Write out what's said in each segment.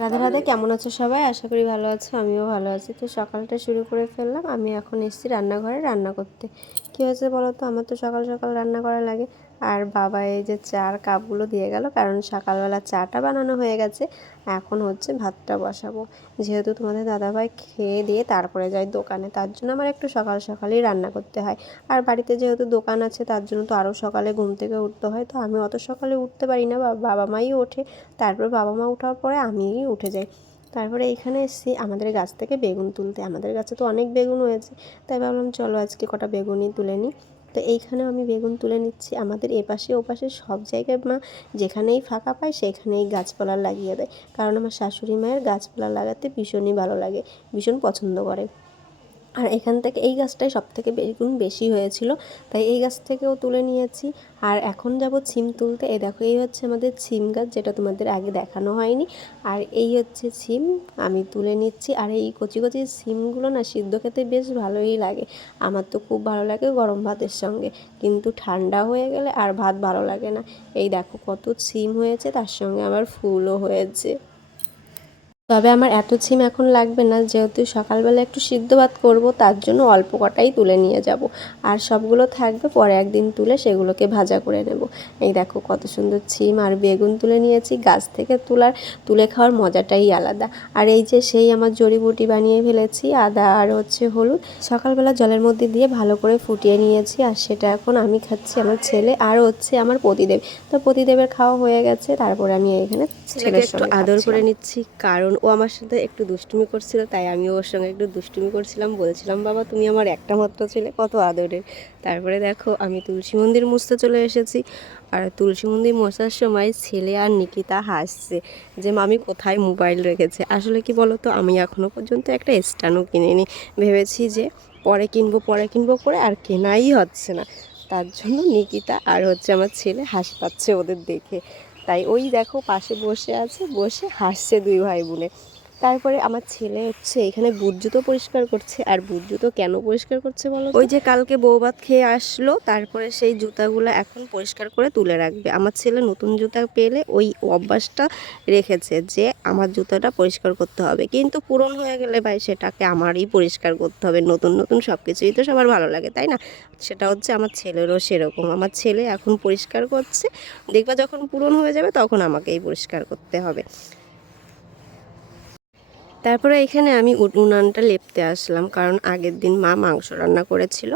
রাধে রাধে, কেমন আছো সবাই? আশা করি ভালো আছো, আমিও ভালো আছি। তো সকালটা শুরু করে ফেললাম। আমি এখন এসেছি রান্নাঘরে রান্না করতে। কী হয়েছে বলো তো, আমার তো সকাল সকাল রান্না করা লাগে। আর বাবা এই যে চার কাপগুলো দিয়ে গেল, কারণ সকালবেলা চাটা বানানো হয়ে গেছে। এখন হচ্ছে ভাতটা বসাবো। যেহেতু তোমাদের দাদাভাই খেয়ে দিয়ে তারপরে যায় দোকানে, তার জন্য আমার একটু সকাল সকালই রান্না করতে হয়। আর বাড়িতে যেহেতু দোকান আছে, তার জন্য তো আরও সকালে ঘুম থেকে উঠতে হয়। তো আমি অত সকালে উঠতে পারি না, বাবা মাই ওঠে। তারপর বাবা মা ওঠার পরে আমিই উঠে যাই। তারপরে এখানে এসেছি আমাদের গাছ থেকে বেগুন তুলতে। আমাদের গাছে তো অনেক বেগুন হয়েছে, তাই ভাবলাম চলো আজকে কটা বেগুনই তুলে নিই। তো এইখানেও আমি বেগুন তুলে নিচ্ছি। আমাদের এপাশে ওপাশে সব জায়গায় মা যেখানেই ফাঁকা পায় সেখানেই গাছপালা লাগিয়ে দেয়, কারণ আমার শাশুড়ি মায়ের গাছপালা লাগাতে ভীষণই ভালো লাগে, ভীষণ পছন্দ করে। আর এখান থেকে এই গাছটাই সবথেকে বেগুন বেশি হয়েছিল, তাই এই গাছ থেকেও তুলে নিয়েছি। আর এখন যাব ছিম তুলতে। এই দেখো, এই হচ্ছে আমাদের ছিম গাছ, যেটা তোমাদের আগে দেখানো হয়নি। আর এই হচ্ছে ছিম, আমি তুলে নিচ্ছি। আর এই কচি কচি ছিমগুলো না সিদ্ধ খেতে বেশ ভালোই লাগে। আমার তো খুব ভালো লাগে গরম ভাতের সঙ্গে, কিন্তু ঠান্ডা হয়ে গেলে আর ভাত ভালো লাগে না। এই দেখো কত ছিম হয়েছে, তার সঙ্গে আবার ফুলও হয়েছে। তবে আমার এত ছিম এখন লাগবে না, যেহেতু সকালবেলা একটু সিদ্ধ ভাত করবো, তার জন্য অল্প কটাই তুলে নিয়ে যাব। আর সবগুলো থাকবে পরে একদিন তুলে সেগুলোকে ভাজা করে নেব। এই দেখো কত সুন্দর ছিম আর বেগুন তুলে নিয়েছি। গাছ থেকে তুলে খাওয়ার মজাটাই আলাদা। আর এই যে সেই আমার জড়িবুটি বানিয়ে ফেলেছি, আদা আর হচ্ছে হলুদ, সকালবেলা জলের মধ্যে দিয়ে ভালো করে ফুটিয়ে নিয়েছি। আর সেটা এখন আমি খাচ্ছি, আমার ছেলে আর হচ্ছে আমার পতিদেব। তো পতিদেবের খাওয়া হয়ে গেছে, তারপরে আমি এখানে ছেলেকে একটু আদর করে নিচ্ছি, কারণ ও আমার সাথে একটু দুষ্টুমি করছিল, তাই আমি ওর সঙ্গে একটু দুষ্টুমি করছিলাম। বলছিলাম, বাবা তুমি আমার একটা মাত্র ছেলে, কত আদরের। তারপরে দেখো আমি তুলসী মন্দির মুছতে চলে এসেছি। আর তুলসী মন্দির মোছার সময় ছেলে আর নিকিতা হাসছে যে মামি কোথায় মোবাইল রেখেছে। আসলে কি বলো তো, আমি এখনও পর্যন্ত একটা স্ট্যান্ডও কিনিনি। ভেবেছি যে পরে কিনবো করে, আর কেনাই হচ্ছে না। তার জন্য নিকিতা আর হচ্ছে আমার ছেলে হাসি পাচ্ছে ওদের দেখে। তাই ওই দেখো পাশে বসে আছে, বসে হাসছে দুই ভাই বোনে। তারপরে আমার ছেলে হচ্ছে এখানে বুট জুতো পরিষ্কার করছে। আর বুট জুতো কেন পরিষ্কার করছে বলো তো? ওই যে কালকে বউ ভাত খেয়ে আসলো, তারপরে সেই জুতাগুলো এখন পরিষ্কার করে তুলে রাখবে। আমার ছেলে নতুন জুতা পেলে ওই অভ্যাসটা রেখেছে যে আমার জুতাটা পরিষ্কার করতে হবে, কিন্তু পূরণ হয়ে গেলে ভাই সেটাকে আমারই পরিষ্কার করতে হবে। নতুন নতুন সব কিছুই তো সবার ভালো লাগে, তাই না? সেটা হচ্ছে আমার ছেলেরও সেরকম। আমার ছেলে এখন পরিষ্কার করছে, দেখবা যখন পূরণ হয়ে যাবে তখন আমাকেই পরিষ্কার করতে হবে। তারপরে এখানে আমি উনানটা লেপতে আসলাম, কারণ আগের দিন মা মাংস রান্না করেছিল,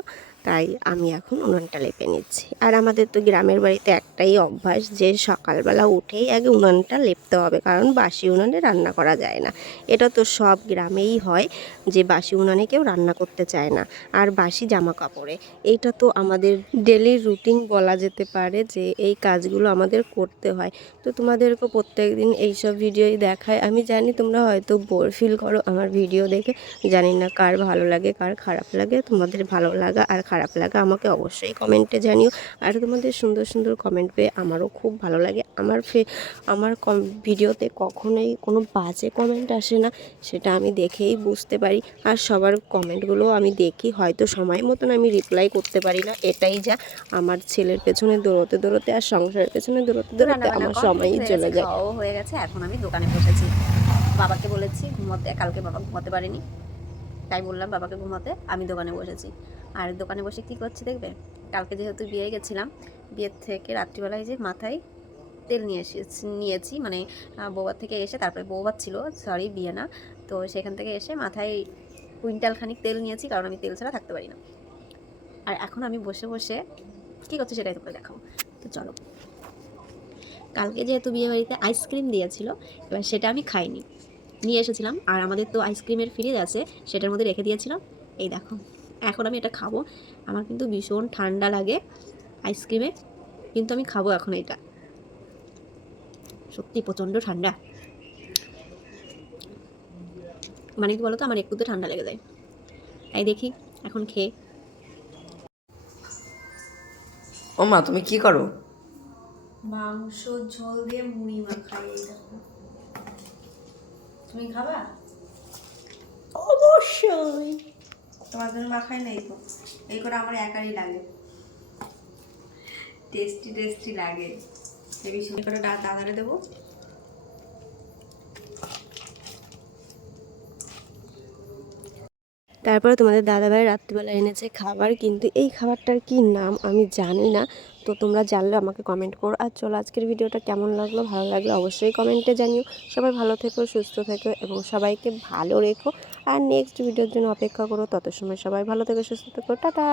তাই আমি এখন উনানটা লেপে নিচ্ছি। আর আমাদের তো গ্রামের বাড়িতে একটাই অভ্যাস যে সকালবেলা উঠেই আগে উনানটা লেপতে হবে, কারণ বাসি উনানে রান্না করা যায় না। এটা তো সব গ্রামেই হয় যে বাসি উনানে কেউ রান্না করতে চায় না। আর বাসি জামা কাপড়ে, এইটা তো আমাদের ডেলি রুটিন বলা যেতে পারে যে এই কাজগুলো আমাদের করতে হয়। তো তোমাদেরকেও প্রত্যেক দিন এইসব ভিডিওই দেখায়। আমি জানি তোমরা হয়তো বোর ফিল করো আমার ভিডিও দেখে, জানি না কার ভালো লাগে কার খারাপ লাগে। তোমাদের ভালো লাগা আর খারাপ লাগা আমাকে অবশ্যই কমেন্টে জানিও। আর তোমাদের সুন্দর সুন্দর কমেন্ট পেয়ে আমারও খুব ভালো লাগে। আমার ভিডিওতে কখনোই কোনো বাজে কমেন্ট আসে না, সেটা আমি দেখেই বুঝতে পারি। আর সবার কমেন্টগুলো আমি দেখি, হয়তো সময় মতন আমি রিপ্লাই করতে পারি না, এটাই যা। আমার ছেলের পেছনে দৌড়তে দৌড়তে আর সংসারের পেছনে দৌড়তে দৌড়তে আমার সময়ই চলে যায়। খাওয়াও হয়ে গেছে, এখন আমি দোকানে বসেছি। বাবাকে বলেছি ঘুমোতে, কালকে বাবা ঘুমোতে পারেনি, তাই বললাম বাবাকে ঘুমোতে, আমি দোকানে বসেছি। আর দোকানে বসে কি করছি দেখবে? কালকে যেহেতু বিয়ে গেছিলাম, বিয়ের থেকে রাত্রিবেলায় যে মাথায় তেল নিয়েছি, মানে বৌভাত থেকে এসে, তারপরে বৌভাত ছিল, সরি বিয়ে না, তো সেখান থেকে এসে মাথায় কুইন্টাল খানিক তেল নিয়েছি, কারণ আমি তেল ছাড়া থাকতে পারি না। আর এখন আমি বসে বসে কী করছি সেটাই তোকে দেখাবো, তো চলো। কালকে যেহেতু বিয়ে বাড়িতে আইসক্রিম দিয়েছিল, এবার সেটা আমি খাইনি, নিয়ে এসেছিলাম। আর আমাদের তো আইসক্রিমের ফ্রিজ আছে, সেটার মধ্যে রেখে দিয়েছিলাম। এই দেখো, এখন আমি এটা খাবো। আমার কিন্তু ভীষণ ঠান্ডা লাগে আইসক্রিমে, কিন্তু আমি খাবো এখন এটা। সত্যি প্রচণ্ড ঠান্ডা, মানে কি বলতো, আমার একটু তো ঠান্ডা লেগে যায়। তাই দেখি এখন খেয়ে। ও মা, তুমি কি করো? মাংস ঝোল দিয়ে মুড়ি মাখাই। এই দেখো, তুমি খাবা? অবশ্যই। তোমার জন্য মাখাই নাই তো, এই করে আমার একারই লাগে, টেস্টি টেস্টি লাগে। এই বিষয় করে দাদারে দেবো। তারপরে তোমাদের দাদাভাই রাত্রিবেলা এনেছে খাবার, কিন্তু এই খাবারটার কি নাম আমি জানি না। তো তোমরা জানলে আমাকে কমেন্ট করো। আর চলো আজকের ভিডিওটা কেমন লাগলো, ভালো লাগলে অবশ্যই কমেন্টে জানিও। সবাই ভালো থেকো, সুস্থ থেকো এবং সবাইকে ভালো রেখো। আর নেক্সট ভিডিওর জন্য অপেক্ষা করো। তত সময় সবাই ভালো থেকো, সুস্থ থেকো, টাটা।